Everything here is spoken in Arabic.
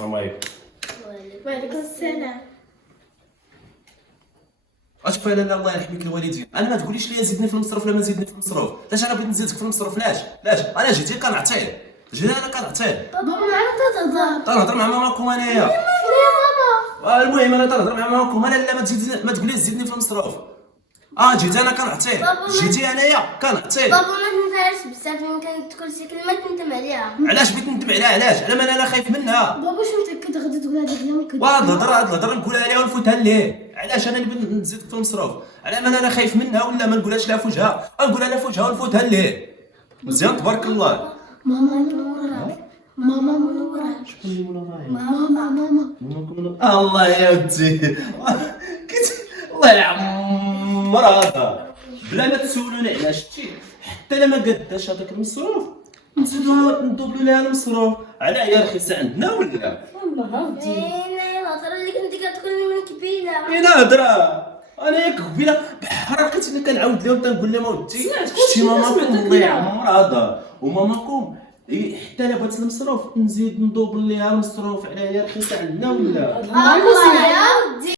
السلام عليكم. وعليكم السلام. اشوف انا الله يرحمك الوالدين، انا ما تقوليش لي زيدني في المصروف ولا ما زيدني في المصروف، علاش انا بغيت نزيدك في المصروف؟ علاش انا جيتي كنعطيه، انا كنعطيه. بابا معنا تنهضر مع ماماكم انايا. يا ماما. المهم انا تنهضر مع ماماكم انا، لا ما تقوليش زيدني في المصروف. جيتي انا كنعطيه، جيتي انايا كنعطيه. بابا ما تنفعش بزاف، يمكن تقول شي كلمه تندم عليها. علاش بغيت ندم عليها؟ علاش انا خايف منها. بابا واش متاكد غادي تقول هذا الكلام؟ الهضره نقولها ليها ونفوتها ليه. علاش انا نبغي نزيدك في المصروف؟ على انا خايف منها ولا ما نقولهاش لها في وجهها؟ نقولها لها في وجهها ونفوتها ليه. مزيان تبارك الله. ماما منوراك. ماما منوراك. شكون اللي مولاي؟ ماما. الله يا ودي الله يعمر هذا. بلا ما تسولوني علاش شتي، حتى الا ما قداش هذاك المصروف نزيدوها ندوبلو ليها المصروف. على عيال رخيصه عندنا ولا؟ والله ودي الهضره اللي كنتي كتقول من قبيله. انا هضره انا ياك قبيله بحال لقيت اني كنعاود لهم تنقول لهم اودي شتي ماماكم الله يعمر هذا وماماكم حتى الا بغات المصروف نزيد ندوبل ليها المصروف. على عيال رخيصه عندنا ولا؟ الله يا ودي.